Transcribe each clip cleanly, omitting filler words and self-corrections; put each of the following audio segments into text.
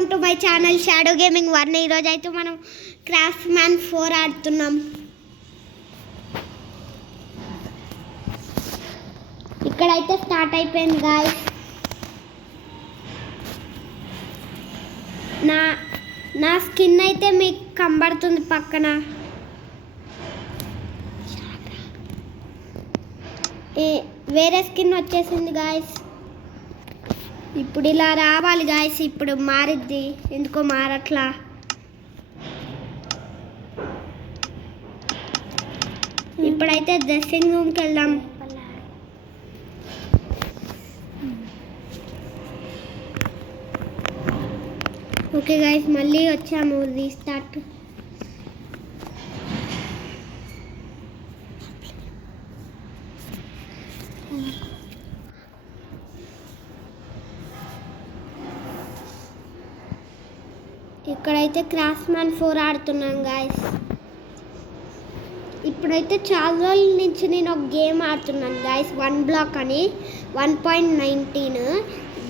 Welcome to my channel shadow gaming 1. ఈరోజు అయితే మనం క్రాఫ్ట్ మ్యాన్ 4 ఆడుతున్నాం. ఇక్కడైతే స్టార్ట్ అయిపోయింది గాయ్స్. నా స్కిన్ అయితే మీకు కనబడుతుంది పక్కన. వేరే స్కిన్ వచ్చేసింది గాయ్స్. ఇప్పుడు ఇలా రావాలి గాయ్స్. ఇప్పుడు మారిద్ది, ఎందుకో మారట్లా. ఇప్పుడైతే డ్రెస్సింగ్ రూమ్కి వెళ్దాం. ఓకే గాయ్స్, మళ్ళీ వచ్చాము. రీస్టార్ట్. ఇక్కడైతే క్రాఫ్ట్ మ్యాన్ 4 ఆడుతున్నాం గాయస్. ఇప్పుడైతే చాలా రోజుల నుంచి నేను ఒక గేమ్ ఆడుతున్నాను గాయస్, 1 బ్లాక్ అని 1.19.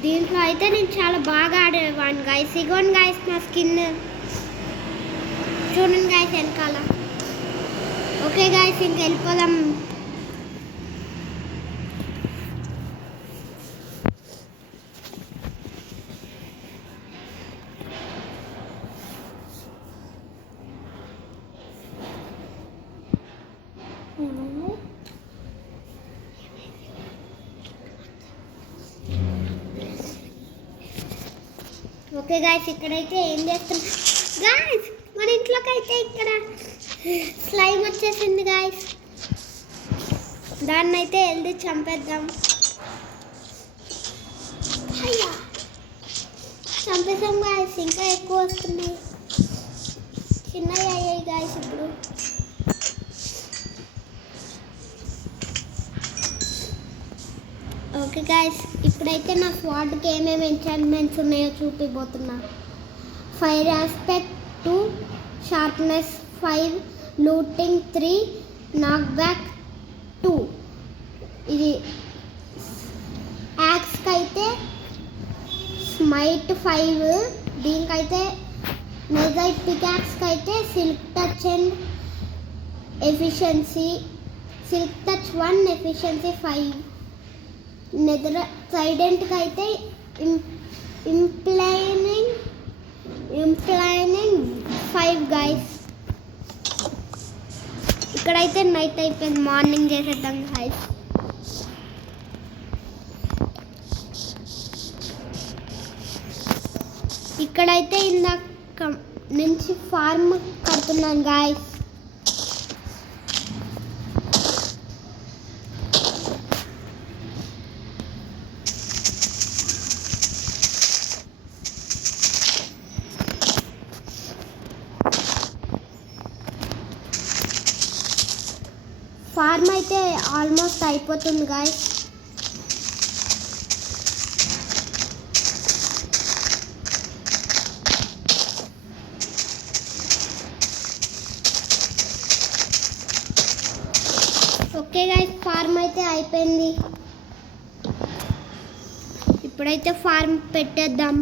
దీంట్లో అయితే నేను చాలా బాగా ఆడేవాడిని గాయస్. ఇగోండి గాయస్ నా స్కిన్ చూడండి గాయస్ వెనకాల. ఓకే గాయస్, ఇంక వెళ్ళిపోదాం. ఓకే గాయస్, ఇక్కడైతే ఏం చేస్తున్నాం గాయస్, మన ఇంట్లోకి అయితే ఇక్కడ స్లైమ్ వచ్చేసింది గాయస్. దాన్ని అయితే వెళ్ళి చంపేద్దాం. అయ్యా చంపేసాం గాయస్. ఇంకా ఎక్కువ వస్తున్నాయి, చిన్నవి అయ్యాయి గాయస్. ఇప్పుడు ఓకే గాయస్, ఇప్పుడైతే నా స్వాడ్కి ఏమేమి ఎంచాంట్మెంట్స్ ఉన్నాయో చూపిపోతున్నా. ఫైర్ ఆస్పెక్ట్ 2, షార్ప్నెస్ 5, లూటింగ్ 3, నాక్ బ్యాక్ 2. ఇది యాక్స్కి అయితే స్మైట్ 5, దీనికైతే నెజైట్ పికాక్స్కి అయితే silk touch and efficiency, silk touch 1, efficiency 5. Nether సైడెంట్కి అయితే ఇంప్లైనింగ్ 5 గాయస్. ఇక్కడైతే నైట్ అయిపోయింది, మార్నింగ్ చేసేద్దాం గాయస్. ఇక్కడైతే ఇందాక నుంచి ఫార్మ్ కడుతున్నాను గాయస్. ఫార్మ్ అయితే ఆల్మోస్ట్ అయిపోతుంది గాయస్. ఓకే గాయస్, ఫార్మ్ అయితే అయిపోయింది. ఇప్పుడైతే ఫార్మ్ పెట్టేద్దాం.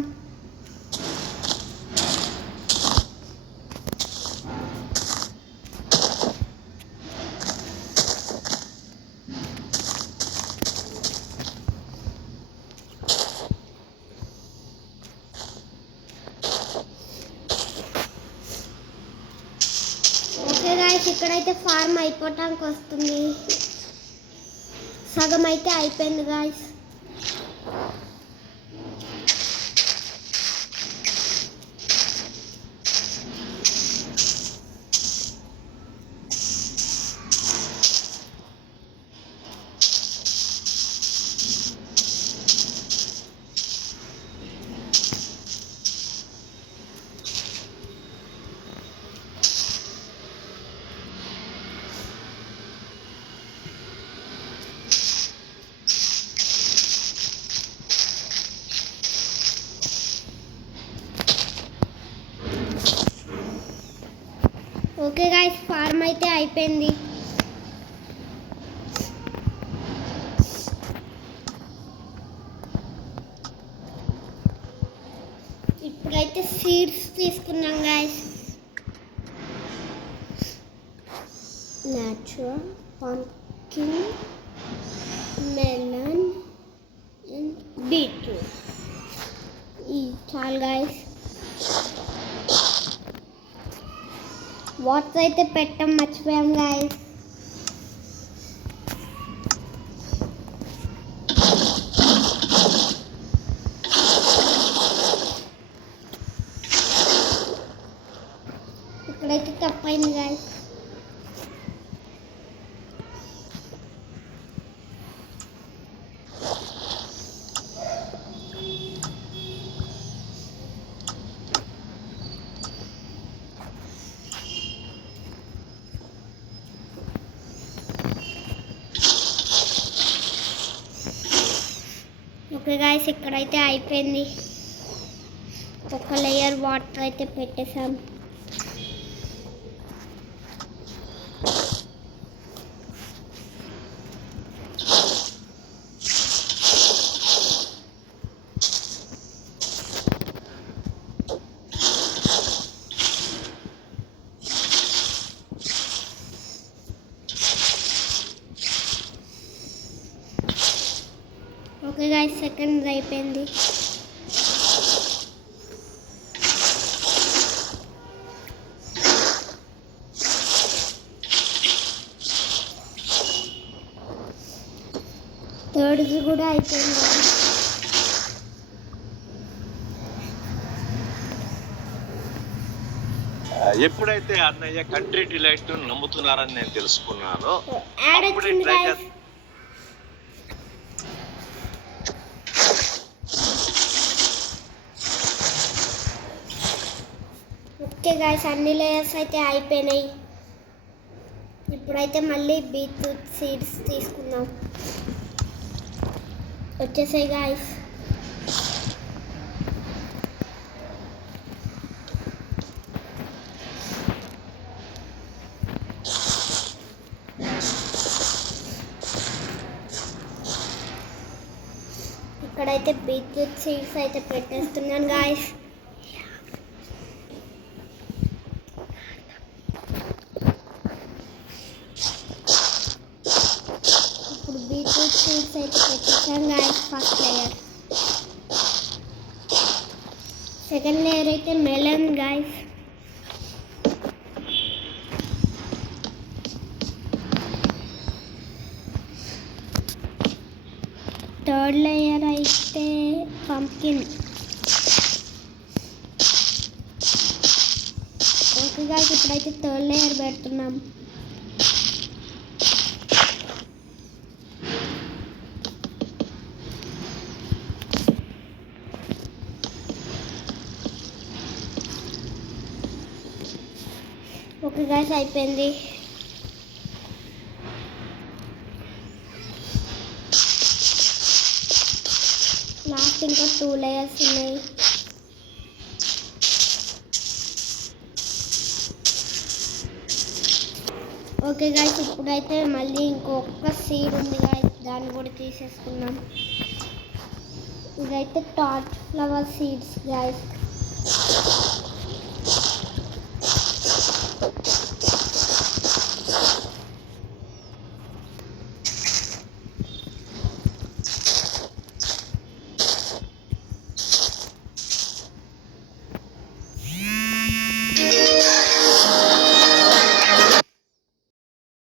ఇక్కడైతే ఫార్మ్ అయిపోవటానికి వస్తుంది. సగం అయితే అయిపోయింది గాయస్. ఓకే గాయస్, ఫార్మ్ అయితే అయిపోయింది. ఇప్పుడైతే సీడ్స్ తీసుకున్నాం guys. Natural, pumpkin, melon and beetroot. ఈ చాలు గైస్. వాటర్ అయితే పెట్టడం మర్చిపోయాం గైస్. ఇక్కడైతే తప్పైంది గైస్. ఓకే గైస్, ఇక్కడైతే అయిపోయింది. ఒక లేయర్ వాటర్ అయితే పెట్టేసాం. ఓకే గైస్, సెకండ్ అయిపోయింది. థర్డ్ కూడా అయిపోయింది. ఎప్పుడైతే అన్నయ్య కంట్రీ డిలైట్ నమ్ముతున్నారని నేను తెలుసుకున్నాను. ఓకే గైస్, అన్ని లేయర్స్ అయితే అయిపోయినాయి. ఇప్పుడైతే మళ్ళీ బీట్రూట్ సీడ్స్ తీసుకుందాం. వచ్చేసాయి గైస్. ఇక్కడైతే బీట్రూట్ సీడ్స్ అయితే పెట్టేస్తున్నాను గైస్. ఇప్పుడు బీట్రూట్ సీడ్స్ అయితే పెట్టేసాను guys. First layer. Second layer అయితే మెలన్ గైస్. థర్డ్ లేయర్ అయితే పంకిన్. ఓకే గైస్, ఇప్పుడైతే థర్డ్ లేయర్ పెడుతున్నాం. ఓకే గైస్, అయిపోయింది. లాస్ట్ ఇంకా 2 లేయర్స్ ఉన్నాయి. ఓకే గైస్, ఇప్పుడైతే మళ్ళీ ఇంకొక సీడ్ ఉంది గైస్, దాన్ని కూడా తీసేసుకున్నాం. ఇదైతే టార్చ్ ఫ్లవర్ సీడ్స్ గైస్.